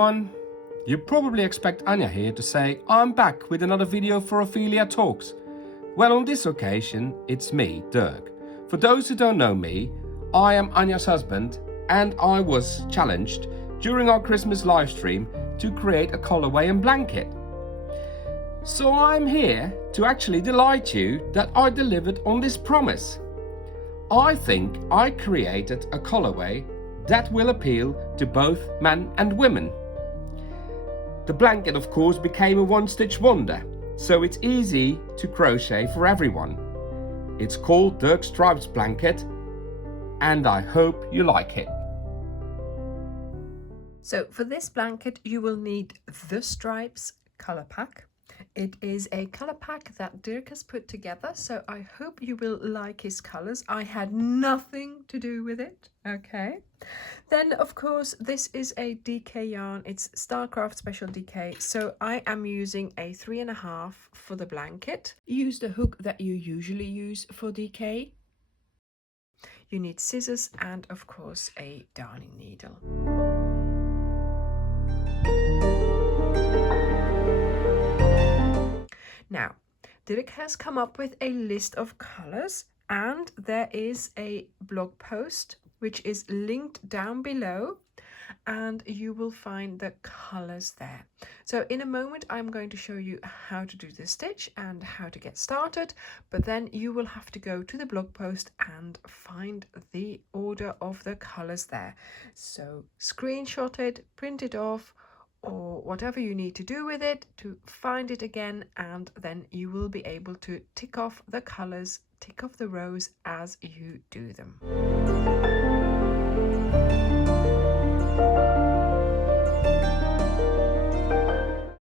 everyone. You probably expect Anya here to say, I'm back with another video for Ophelia Talks. Well, on this occasion, it's me, Dirk. For those who don't know me, I am Anya's husband and I was challenged during our Christmas live stream to create a colorway and blanket. So I'm here to actually delight you that I delivered on this promise. I think I created a colorway that will appeal to both men and women. The blanket, of course, became a one-stitch wonder, so it's easy to crochet for everyone. It's called Dirk Stripes Blanket, and I hope you like it. So for this blanket you will need the Stripes color pack. It is a color pack that Dirk has put together, so I hope you will like his colors. I had nothing to do with it, okay? Then of course this is a DK yarn. It's Starcraft Special DK, so I am using a 3.5 for the blanket. Use the hook that you usually use for DK. You need scissors and of course a darning needle. Now, Dirk has come up with a list of colors, and there is a blog post which is linked down below, and you will find the colors there. So in a moment I'm going to show you how to do the stitch and how to get started, but then you will have to go to the blog post and find the order of the colors there. So screenshot it, print it off, or whatever you need to do with it to find it again, and then you will be able to tick off the colors, tick off the rows as you do them.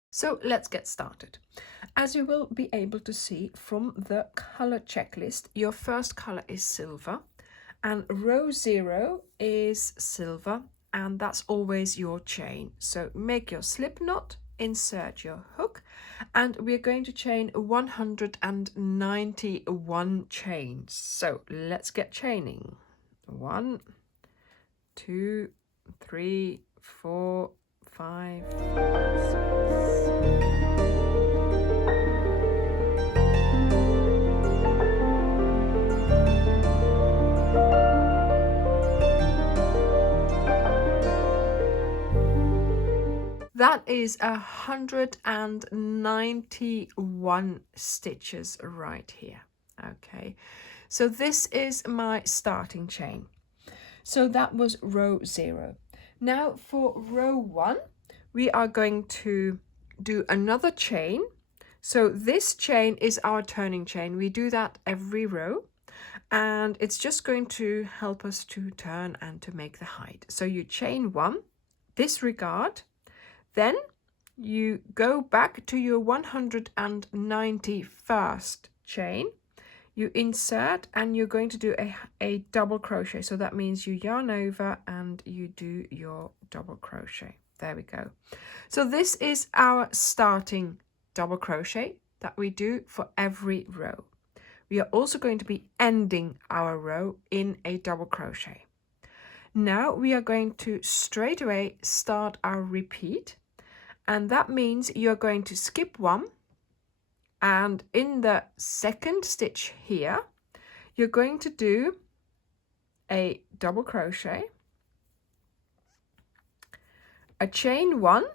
So let's get started. As you will be able to see from the color checklist, your first color is silver, and row 0 is silver, and that's always your chain. So make your slip knot, insert your hook, and we're going to chain 191 chains. So let's get chaining. 1, 2, 3, 4, 5, 6. That is 191 stitches right here. Okay, so this is my starting chain. So that was row 0. Now for row 1, we are going to do another chain. So this chain is our turning chain. We do that every row, and it's just going to help us to turn and to make the height. So you chain 1, disregard. Then you go back to your 191st chain, you insert, and you're going to do a double crochet. So that means you yarn over and you do your double crochet. There we go. So this is our starting double crochet that we do for every row. We are also going to be ending our row in a double crochet. Now we are going to straight away start our repeat. And that means you're going to skip 1, and in the second stitch here you're going to do a double crochet, a chain 1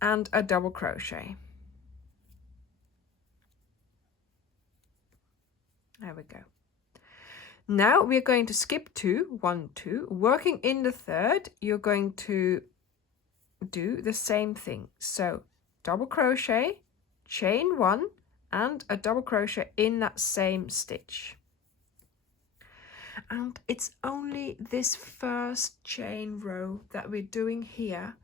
and a double crochet. There we go. Now we're going to skip 2, 1, 2. Working in the third, you're going to do the same thing. So double crochet, chain 1 and a double crochet in that same stitch. And it's only this first chain row that we're doing here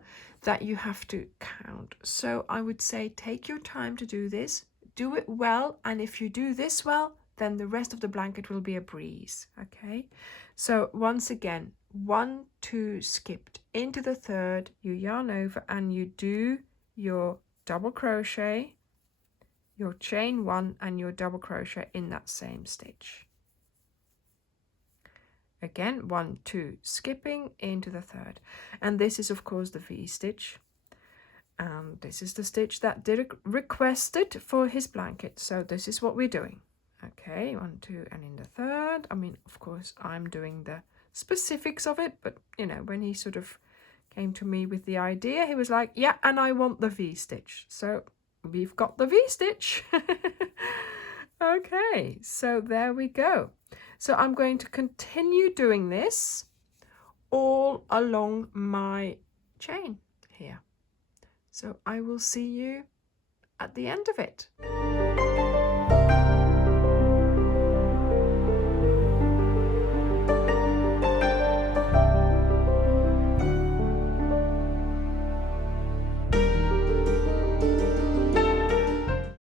that you have to count. So I would say take your time to do this, do it well, and if you do this well, then the rest of the blanket will be a breeze. Okay, so once again, 1, 2 skipped into the third, you yarn over and you do your double crochet, your chain 1 and your double crochet in that same stitch. Again, 1, 2 skipping into the third, and this is of course the V stitch. And this is the stitch that Dirk requested for his blanket. So this is what we're doing. Okay, 1, 2, and in the third. I mean, of course, I'm doing the specifics of it, but you know, when he sort of came to me with the idea, he was like, yeah, and I want the V-stitch. So we've got the V-stitch. Okay, so there we go. So I'm going to continue doing this all along my chain here. So I will see you at the end of it.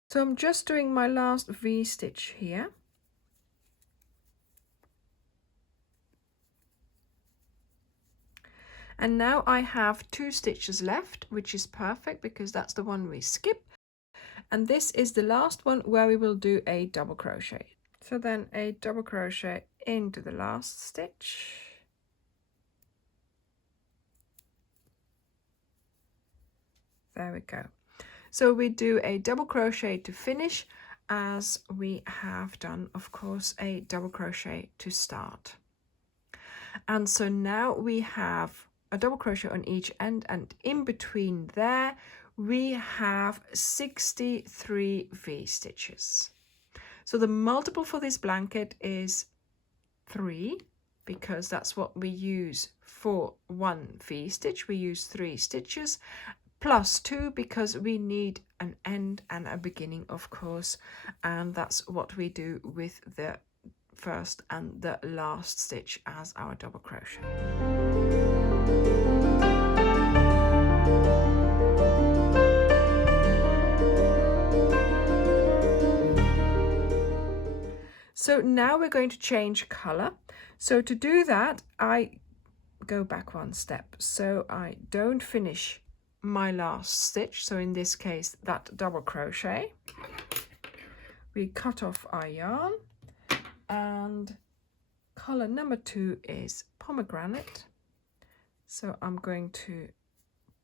So I'm just doing my last V-stitch here. And now I have 2 stitches left, which is perfect because that's the one we skip. And this is the last one where we will do a double crochet. So then a double crochet into the last stitch. There we go. So we do a double crochet to finish, as we have done, of course, a double crochet to start. And so now we have a double crochet on each end, and in between there we have 63 V-stitches. So the multiple for this blanket is 3, because that's what we use for 1 V-stitch. We use 3 stitches, plus 2 because we need an end and a beginning, of course, and that's what we do with the first and the last stitch as our double crochet. So now we're going to change color. So to do that, I go back 1 step. So I don't finish my last stitch. So in this case, that double crochet. We cut off our yarn, and color number 2 is pomegranate. So I'm going to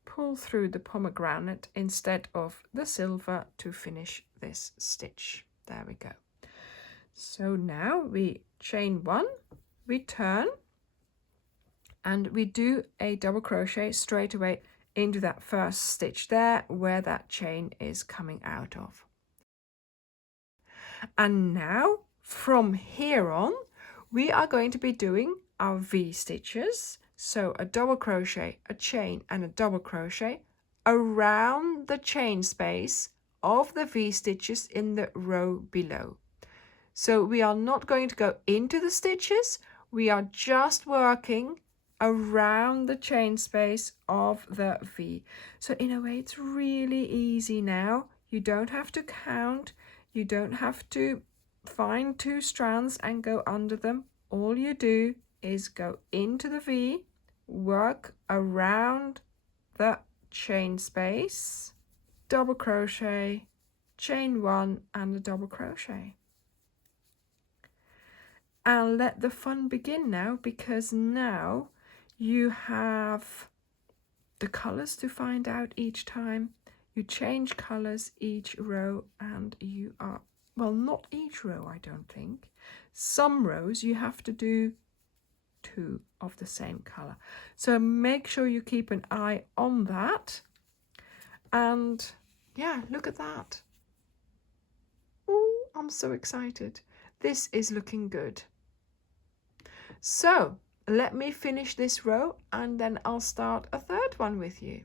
pull through the pomegranate instead of the silver to finish this stitch. There we go. So now we chain 1, we turn, and we do a double crochet straight away into that first stitch there where that chain is coming out of. And now from here on we are going to be doing our V stitches. So a double crochet, a chain, and a double crochet around the chain space of the V stitches in the row below. So we are not going to go into the stitches, we are just working around the chain space of the V. So in a way it's really easy now. You don't have to count, you don't have to find 2 strands and go under them. All you do is go into the V, work around the chain space, double crochet, chain 1 and a double crochet. And let the fun begin now, because now you have the colors to find out each time. You change colors each row, and you are, well, not each row, I don't think. Some rows you have to do 2 of the same color. So make sure you keep an eye on that. And yeah, look at that. Oh, I'm so excited. This is looking good. So let me finish this row and then I'll start a third one with you.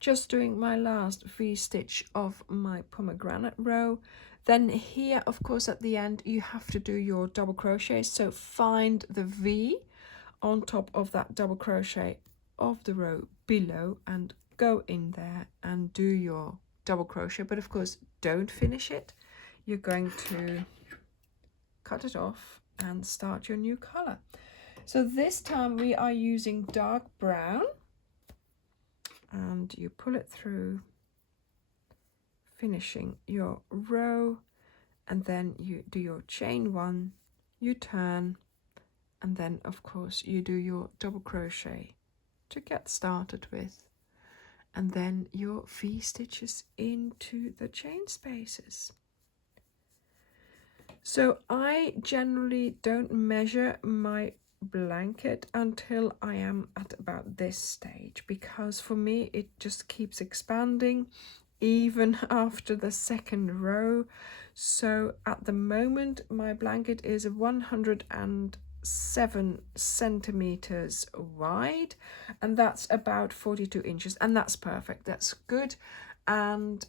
Just doing my last V-stitch of my pomegranate row. Then here, of course, at the end you have to do your double crochet. So find the V on top of that double crochet of the row below and go in there and do your double crochet, but of course don't finish it. You're going to cut it off and start your new color. So this time we are using dark brown, and you pull it through, finishing your row, and then you do your chain 1, you turn, and then of course you do your double crochet to get started with, and then your V stitches into the chain spaces. So I generally don't measure my blanket until I am at about this stage, because for me it just keeps expanding even after the second row. So at the moment my blanket is 107 centimeters wide, and that's about 42 inches, and that's perfect, that's good. And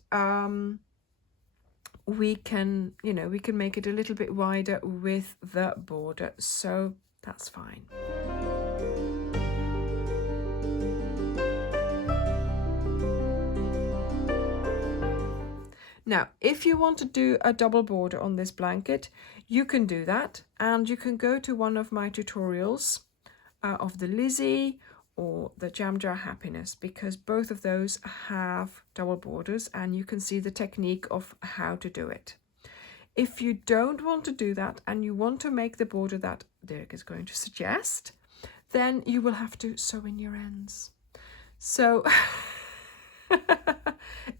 we can, we can make it a little bit wider with the border, so that's fine. Now, if you want to do a double border on this blanket, you can do that, and you can go to one of my tutorials of the Lizzie or the Jam Jar Happiness, because both of those have double borders and you can see the technique of how to do it. If you don't want to do that and you want to make the border that Dirk is going to suggest, then you will have to sew in your ends. So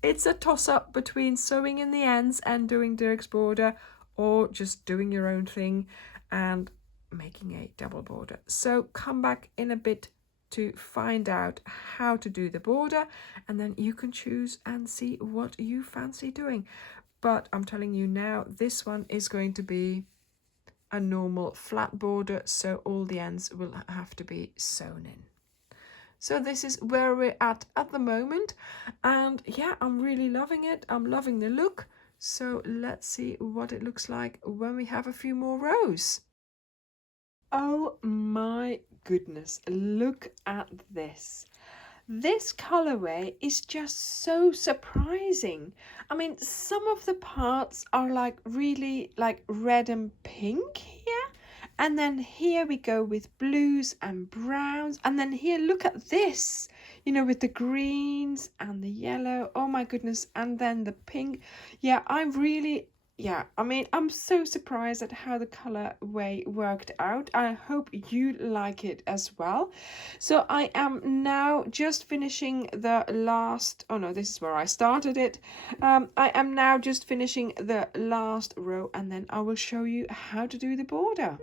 it's a toss-up between sewing in the ends and doing Dirk's border, or just doing your own thing and making a double border. So come back in a bit to find out how to do the border, and then you can choose and see what you fancy doing. But I'm telling you now, this one is going to be a normal flat border, so all the ends will have to be sewn in. So this is where we're at the moment, and yeah, I'm really loving it. I'm loving the look. So let's see what it looks like when we have a few more rows. Oh my goodness, look at this. This colorway is just so surprising. I mean, some of the parts are like really like red and pink here. And then here we go with blues and browns. And then here, look at this, with the greens and the yellow. Oh my goodness. And then the pink. Yeah, I'm so surprised at how the colorway worked out. I hope you like it as well. So I am now just finishing the last, oh no, this is where I started it. I am now just finishing the last row, and then I will show you how to do the border.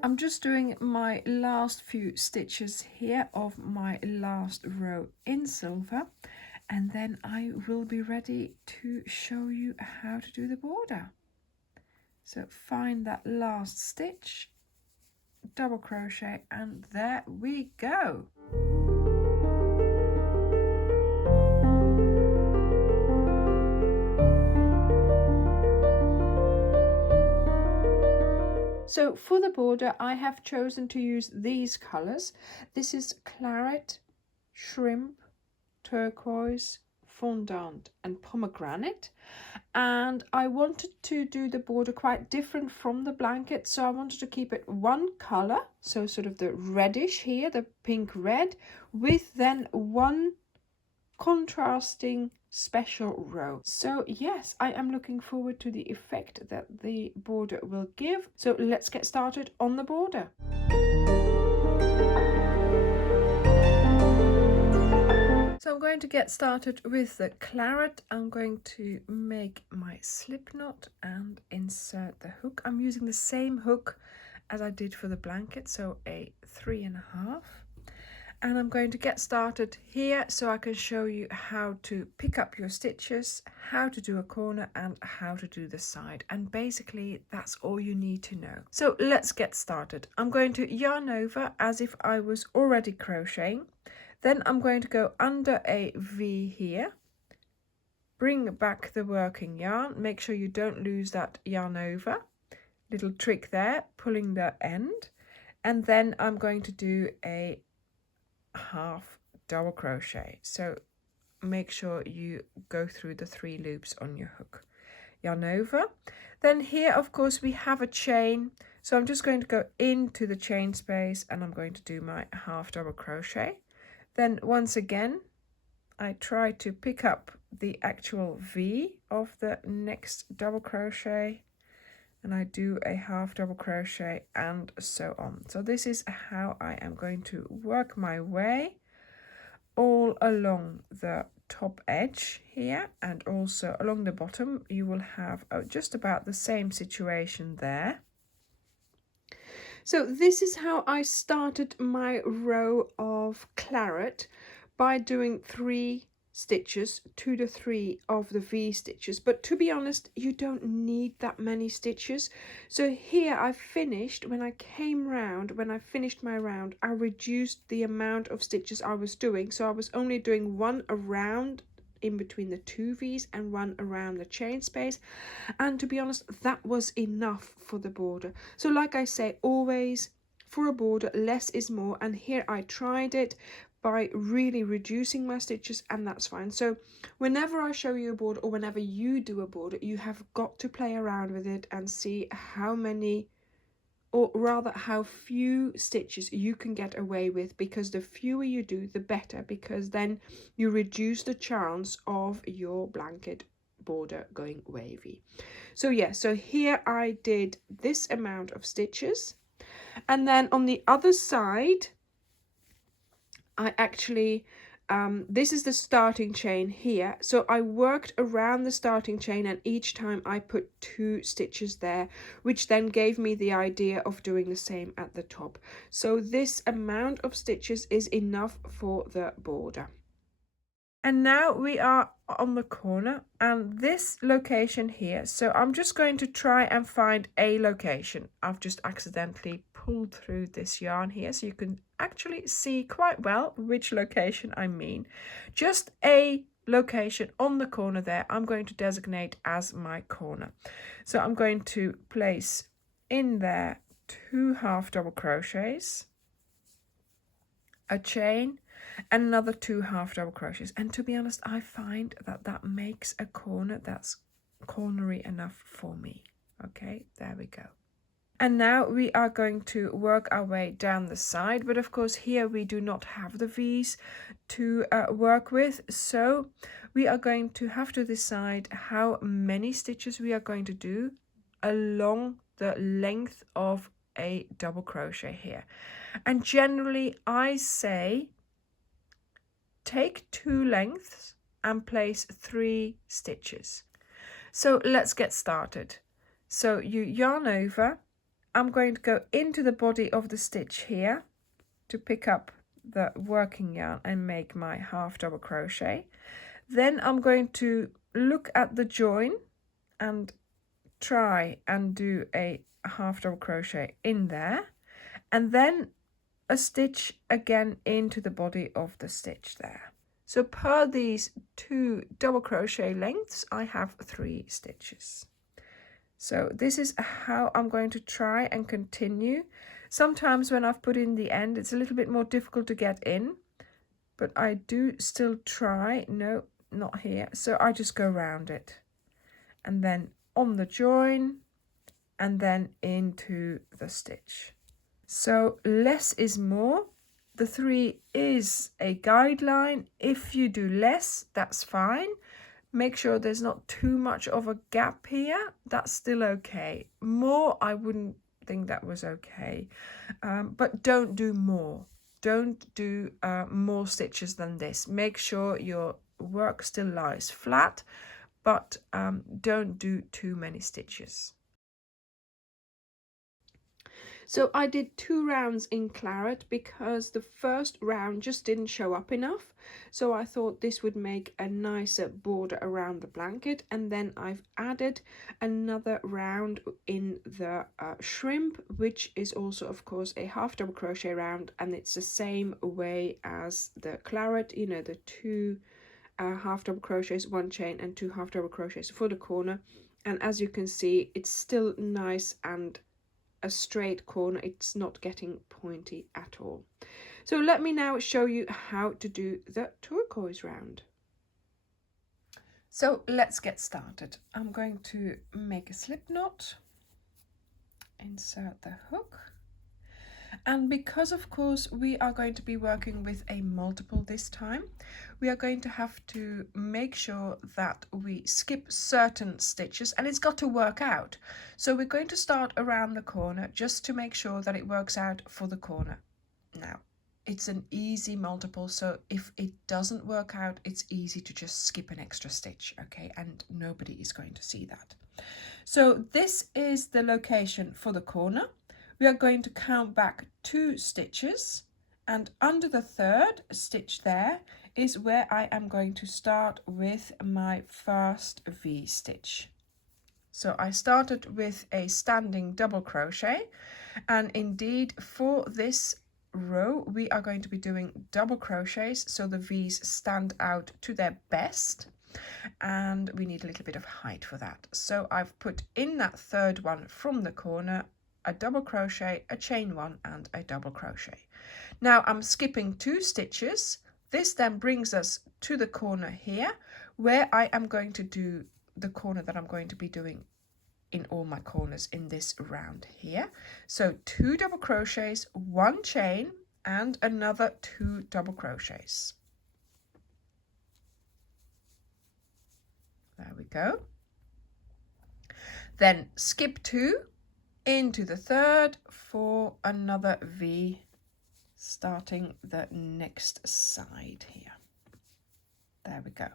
I'm just doing my last few stitches here of my last row in silver, and then I will be ready to show you how to do the border. So find that last stitch, double crochet, and there we go. So for the border, I have chosen to use these colors. This is claret, shrimp, turquoise, fondant, and pomegranate. And I wanted to do the border quite different from the blanket, so I wanted to keep it one color, so sort of the reddish here, the pink red, with then one contrasting special row. So yes, I am looking forward to the effect that the border will give. So let's get started on the border. So I'm going to get started with the claret. I'm going to make my slip knot and insert the hook. I'm using the same hook as I did for the blanket, so a 3.5. And I'm going to get started here so I can show you how to pick up your stitches, how to do a corner, and how to do the side. And basically that's all you need to know. So let's get started. I'm going to yarn over as if I was already crocheting. Then I'm going to go under a V here, bring back the working yarn, make sure you don't lose that yarn over. Little trick there, pulling the end. And then I'm going to do a half double crochet, so make sure you go through the 3 loops on your hook. Yarn over. Then here of course we have a chain, so I'm just going to go into the chain space and I'm going to do my half double crochet. Then once again I try to pick up the actual V of the next double crochet, and I do a half double crochet and so on. So this is how I am going to work my way all along the top edge here, and also along the bottom. You will have just about the same situation there. So this is how I started my row of claret, by doing 3 stitches to the 3 of the V stitches. But to be honest, you don't need that many stitches. So here I finished, when I came round, when I finished my round, I reduced the amount of stitches I was doing. So I was only doing 1 around in between the 2 V's and 1 around the chain space, and to be honest, that was enough for the border. So like I say, always for a border, less is more, and here I tried it by really reducing my stitches, and that's fine. So whenever I show you a border, or whenever you do a border, you have got to play around with it and see how many, or rather how few stitches you can get away with, because the fewer you do, the better, because then you reduce the chance of your blanket border going wavy. So yeah, so here I did this amount of stitches, and then on the other side I actually this is the starting chain here, so I worked around the starting chain, and each time I put 2 stitches there, which then gave me the idea of doing the same at the top. So this amount of stitches is enough for the border. And now we are on the corner, and this location here, so I'm just going to try and find a location. I've just accidentally pulled through this yarn here, so you can actually see quite well which location I mean. Just a location on the corner there, I'm going to designate as my corner. So I'm going to place in there 2 half double crochets, a chain, and another 2 half double crochets. And to be honest, I find that that makes a corner that's cornery enough for me. Okay, there we go. And now we are going to work our way down the side, but of course here we do not have the V's to work with, so we are going to have to decide how many stitches we are going to do along the length of a double crochet here. And generally I say take 2 lengths and place 3 stitches. So let's get started. So you yarn over. I'm going to go into the body of the stitch here to pick up the working yarn and make my half double crochet. Then I'm going to look at the join and try and do a half double crochet in there, and then a stitch again into the body of the stitch there. So per these 2 double crochet lengths, I have 3 stitches. So this is how I'm going to try and continue. Sometimes when I've put in the end, it's a little bit more difficult to get in, but I do still try. No, not here. So I just go around it, and then on the join, and then into the stitch. So less is more. The 3 is a guideline. If you do less, that's fine. Make sure there's not too much of a gap here. That's still okay. More, I wouldn't think that was okay. But don't do more. Don't do more stitches than this. Make sure your work still lies flat, but don't do too many stitches. So I did 2 rounds in claret because the first round just didn't show up enough. So I thought this would make a nicer border around the blanket. And then I've added another round in the shrimp, which is also, of course, a half double crochet round. And it's the same way as the claret, you know, the 2 half double crochets, 1 chain and 2 half double crochets for the corner. And as you can see, it's still nice and a straight corner. It's not getting pointy at all. So let me now show you how to do the turquoise round. So let's get started. I'm going to make a slip knot, insert the hook, And because of course we are going to be working with a multiple this time, we are going to have to make sure that we skip certain stitches, and it's got to work out. So we're going to start around the corner just to make sure that it works out for the corner. Now, it's an easy multiple, so if it doesn't work out, it's easy to just skip an extra stitch, okay? And nobody is going to see that. So this is the location for the corner. We are going to count back 2 stitches, and under the 3rd stitch there is where I am going to start with my first V stitch. So I started with a standing double crochet, and indeed for this row we are going to be doing double crochets so the V's stand out to their best, and we need a little bit of height for that. So I've put in that 3rd one from the corner a double crochet, a chain 1 and a double crochet. Now I'm skipping 2 stitches. This then brings us to the corner here where I am going to do the corner that I'm going to be doing in all my corners in this round here. So 2 double crochets, 1 chain and another 2 double crochets. There we go. Then skip 2 into the 3rd for another V, starting the next side here. There we go.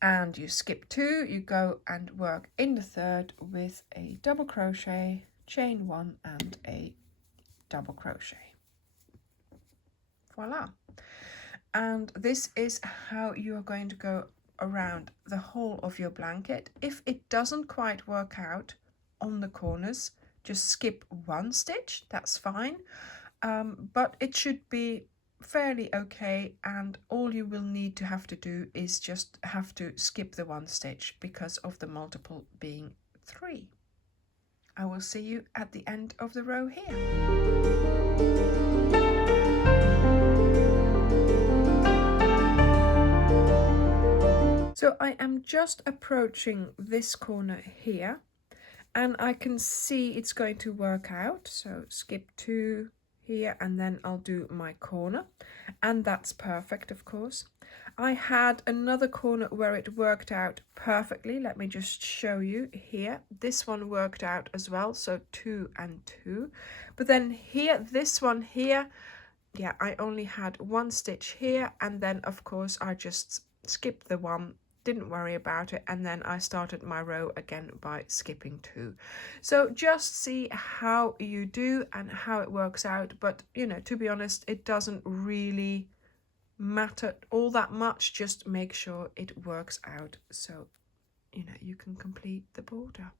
And you skip 2, you go and work in the 3rd with a double crochet, chain 1 and a double crochet. Voila. And this is how you are going to go around the whole of your blanket. If it doesn't quite work out on the corners, just skip 1 stitch, that's fine. But it should be fairly okay, and all you will need to have to do is just have to skip the 1 stitch because of the multiple being 3. I will see you at the end of the row here. So I am just approaching this corner here, and I can see it's going to work out. So skip 2 here, and then I'll do my corner, and that's perfect. Of course, I had another corner where it worked out perfectly. Let me just show you here. This one worked out as well, so 2 and 2. But then here, this one here, yeah, I only had 1 stitch here, and then of course I just skipped the 1, didn't worry about it, and then I started my row again by skipping 2. So just see how you do and how it works out. But you know, to be honest, it doesn't really matter all that much. Just make sure it works out so you know you can complete the border.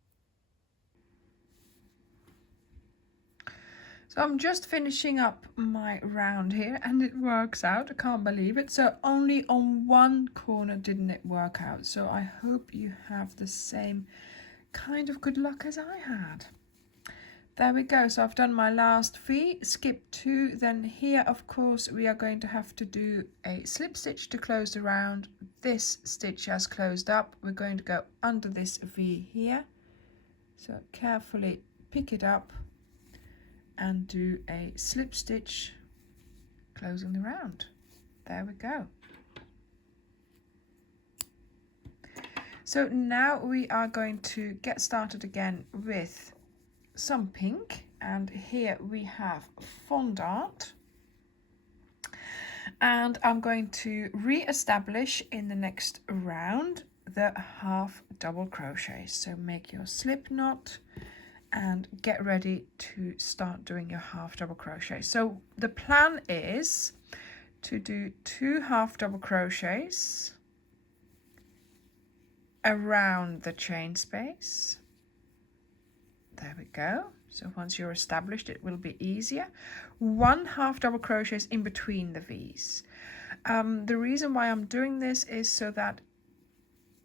So I'm just finishing up my round here, and it works out. I can't believe it. So only on 1 corner didn't it work out. So I hope you have the same kind of good luck as I had. There we go. So I've done my last V, skip 2. Then here, of course, we are going to have to do a slip stitch to close the round. This stitch has closed up. We're going to go under this V here. So carefully pick it up and do a slip stitch closing the round. There we go. So now we are going to get started again with some pink, and here we have fondant, and I'm going to re-establish in the next round the half double crochet. So make your slip knot and get ready to start doing your half double crochet. So the plan is to do 2 half double crochets around the chain space. There we go. So once you're established, it will be easier. 1 half double crochets in between the V's. The reason why I'm doing this is so that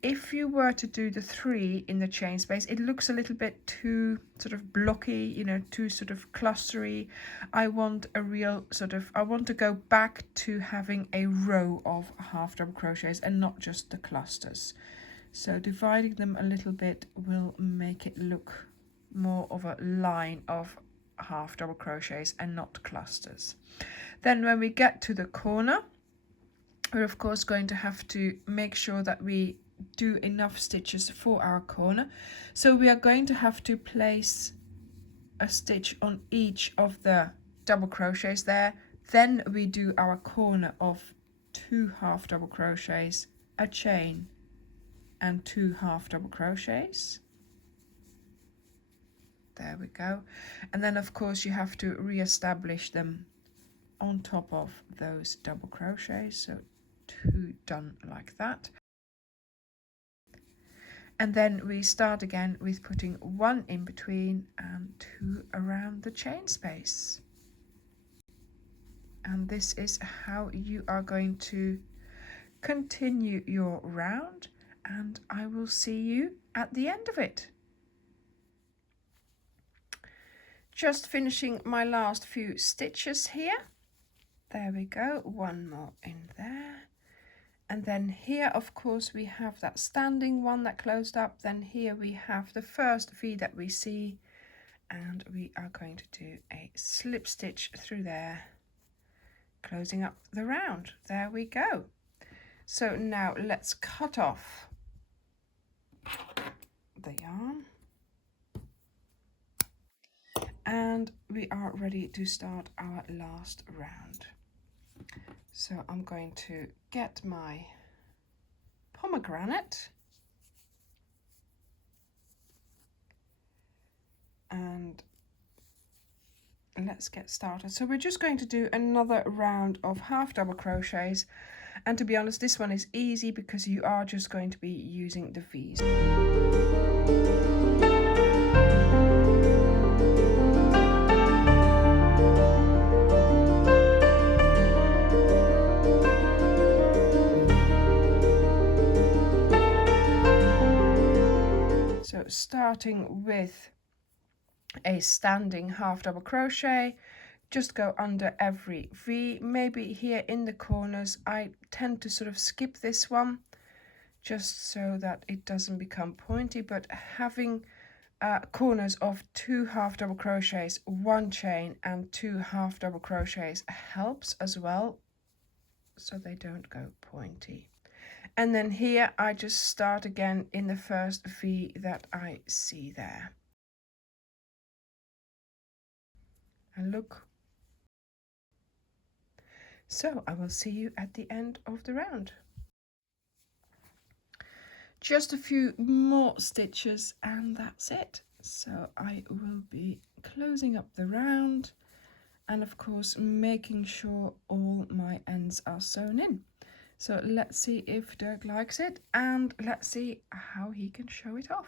if you were to do the 3 in the chain space, it looks a little bit too sort of blocky, you know, too sort of clustery. I want a real sort of, I want to go back to having a row of half double crochets and not just the clusters. So dividing them a little bit will make it look more of a line of half double crochets and not clusters. Then when we get to the corner, we're of course going to have to make sure that we do enough stitches for our corner. So we are going to have to place a stitch on each of the double crochets there. Then we do our corner of 2 half double crochets, a chain and 2 half double crochets. There we go. And then of course you have to re-establish them on top of those double crochets, so 2 done like that. And then we start again with putting 1 in between and 2 around the chain space. And this is how you are going to continue your round, and I will see you at the end of it. Just finishing my last few stitches here. There we go, 1 more in there. And then here, of course, we have that standing one that closed up. Then here we have the first V that we see, and we are going to do a slip stitch through there, closing up the round. There we go. So now let's cut off the yarn. And we are ready to start our last round. So I'm going to get my pomegranate and let's get started. So we're just going to do another round of half double crochets, and to be honest, this one is easy because you are just going to be using the V's. So starting with a standing half double crochet, just go under every V. Maybe here in the corners I tend to sort of skip this one just so that it doesn't become pointy, but having corners of 2 half double crochets, 1 chain and 2 half double crochets helps as well, so they don't go pointy. And then here I just start again in the first V that I see there. And look. So I will see you at the end of the round. Just a few more stitches and that's it. So I will be closing up the round and of course making sure all my ends are sewn in. So let's see if Dirk likes it, and let's see how he can show it off.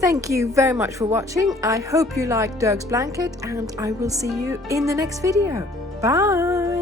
Thank you very much for watching. I hope you liked Dirk's blanket and I will see you in the next video. Bye!